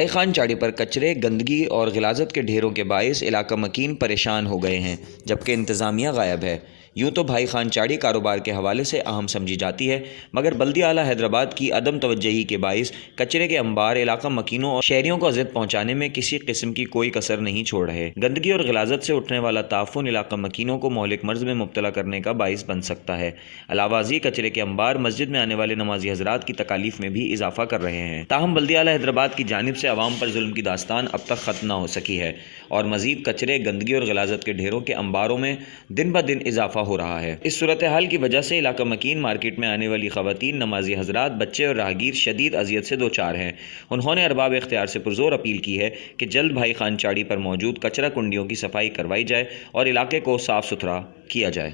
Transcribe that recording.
بھائی خان چاڑی پر کچرے، گندگی اور غلاظت کے ڈھیروں کے باعث علاقہ مکین پریشان ہو گئے ہیں، جبکہ انتظامیہ غائب ہے۔ یوں تو بھائی خان چاڑی کاروبار کے حوالے سے اہم سمجھی جاتی ہے، مگر بلدیہ اعلیٰ حیدرآباد کی عدم توجہی کے باعث کچرے کے انبار علاقہ مکینوں اور شہریوں کو اذیت پہنچانے میں کسی قسم کی کوئی کسر نہیں چھوڑ رہے۔ گندگی اور غلاظت سے اٹھنے والا تعفن علاقہ مکینوں کو مہلک مرض میں مبتلا کرنے کا باعث بن سکتا ہے۔ علاوہ ازیں کچرے کے انبار مسجد میں آنے والے نمازی حضرات کی تکالیف میں بھی اضافہ کر رہے ہیں۔ تاہم بلدیہ اعلیٰ حیدرآباد کی جانب سے عوام پر ظلم کی داستان اب تک ختم نہ ہو سکی ہے اور مزید کچرے، گندگی اور غلاظت کے ڈھیروں کے انباروں میں دن بہ دن اضافہ ہو رہا ہے۔ اس صورتحال کی وجہ سے علاقہ مکین مارکیٹ میں آنے والی خواتین، نمازی حضرات، بچے اور راہگیر شدید اذیت سے دوچار ہیں۔ انہوں نے ارباب اختیار سے پرزور اپیل کی ہے کہ جلد بھائی خان چاڑی پر موجود کچرہ کنڈیوں کی صفائی کروائی جائے اور علاقے کو صاف ستھرا کیا جائے۔